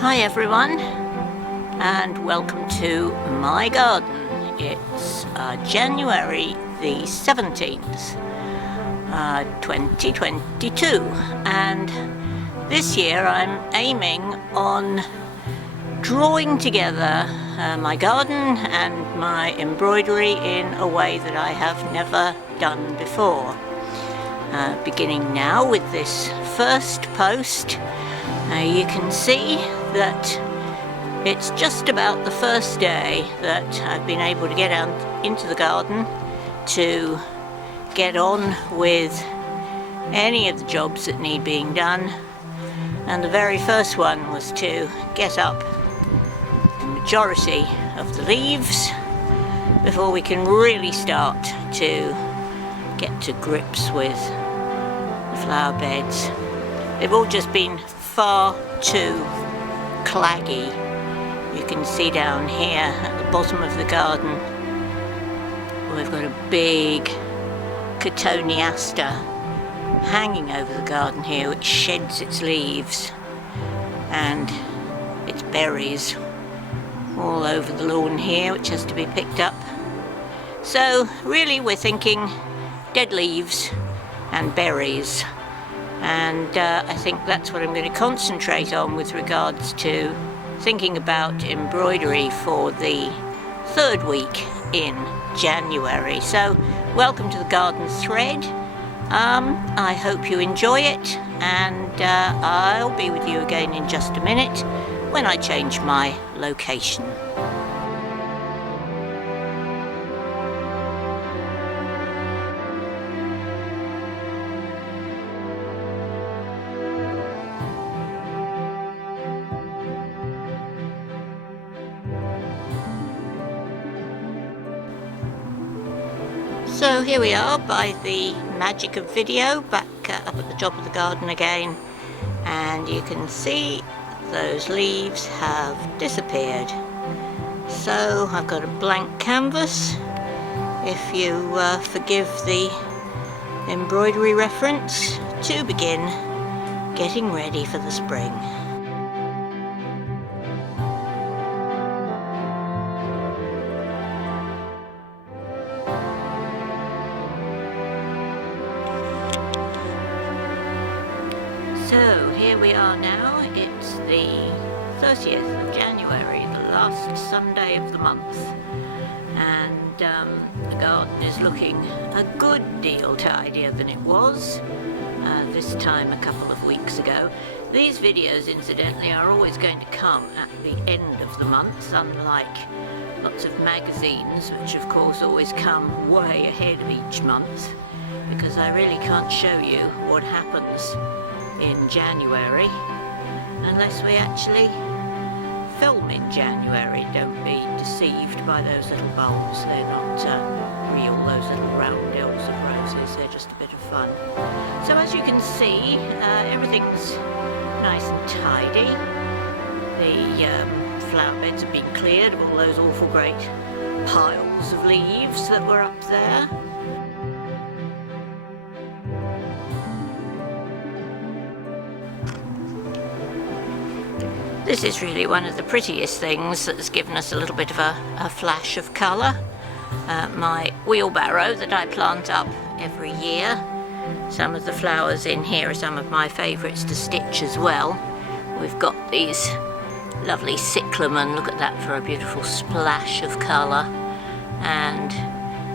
Hi everyone, and welcome to my garden. It's January the 17th, 2022, and this year I'm aiming on drawing together my garden and my embroidery in a way that I have never done before. Beginning now with this first post, you can see that it's just about the first day that I've been able to get out into the garden to get on with any of the jobs that need being done, and the very first one was to get up the majority of the leaves before we can really start to get to grips with the flower beds. They've all just been far too claggy. You can see down here at the bottom of the garden we've got a big cotoneaster hanging over the garden here, which sheds its leaves and its berries all over the lawn here, which has to be picked up. So really we're thinking dead leaves and berries, and I think that's what I'm going to concentrate on with regards to thinking about embroidery for the third week in January. So welcome to the garden thread. I hope you enjoy it, and I'll be with you again in just a minute when I change my location. So here we are, by the magic of video, back up at the top of the garden again, and you can see those leaves have disappeared. So I've got a blank canvas, if you forgive the embroidery reference, to begin getting ready for the spring. So here we are now, it's the 30th of January, the last Sunday of the month, and the garden is looking a good deal tidier than it was this time a couple of weeks ago. These videos, incidentally, are always going to come at the end of the month, unlike lots of magazines, which of course always come way ahead of each month, because I really can't show you what happens in January unless we actually film in January. Don't be deceived by those little bulbs, they're not real, those little roundels of roses, they're just a bit of fun. So as you can see, everything's nice and tidy. The flower beds have been cleared of all those awful great piles of leaves that were up there. This is really one of the prettiest things that has given us a little bit of a flash of colour. My wheelbarrow that I plant up every year. Some of the flowers in here are some of my favourites to stitch as well. We've got these lovely cyclamen, look at that for a beautiful splash of colour, and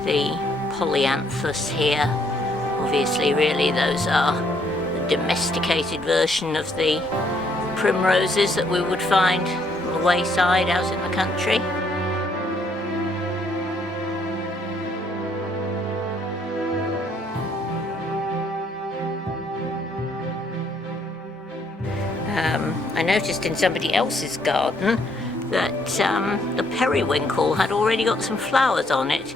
the polyanthus here. Obviously really those are the domesticated version of the primroses that we would find on the wayside out in the country. I noticed in somebody else's garden that the periwinkle had already got some flowers on it.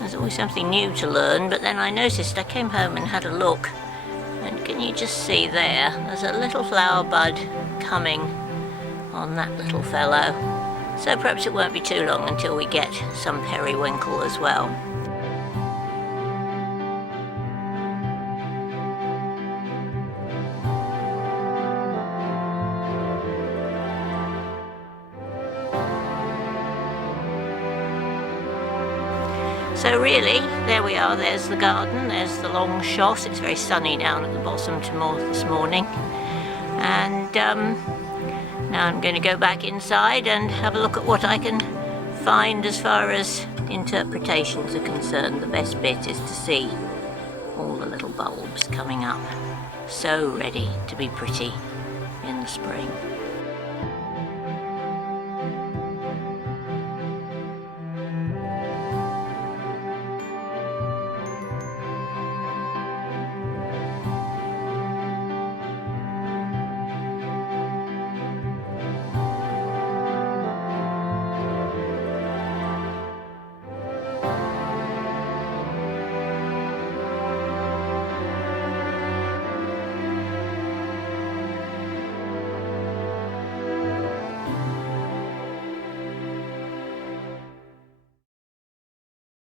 There's always something new to learn, but then I noticed, I came home and had a look, and can you just see there's a little flower bud coming on that little fellow. So perhaps it won't be too long until we get some periwinkle as well. So really, there we are, there's the garden, there's the long shot. It's very sunny down at the bottom this morning. And now I'm going to go back inside and have a look at what I can find as far as interpretations are concerned. The best bit is to see all the little bulbs coming up, so ready to be pretty in the spring.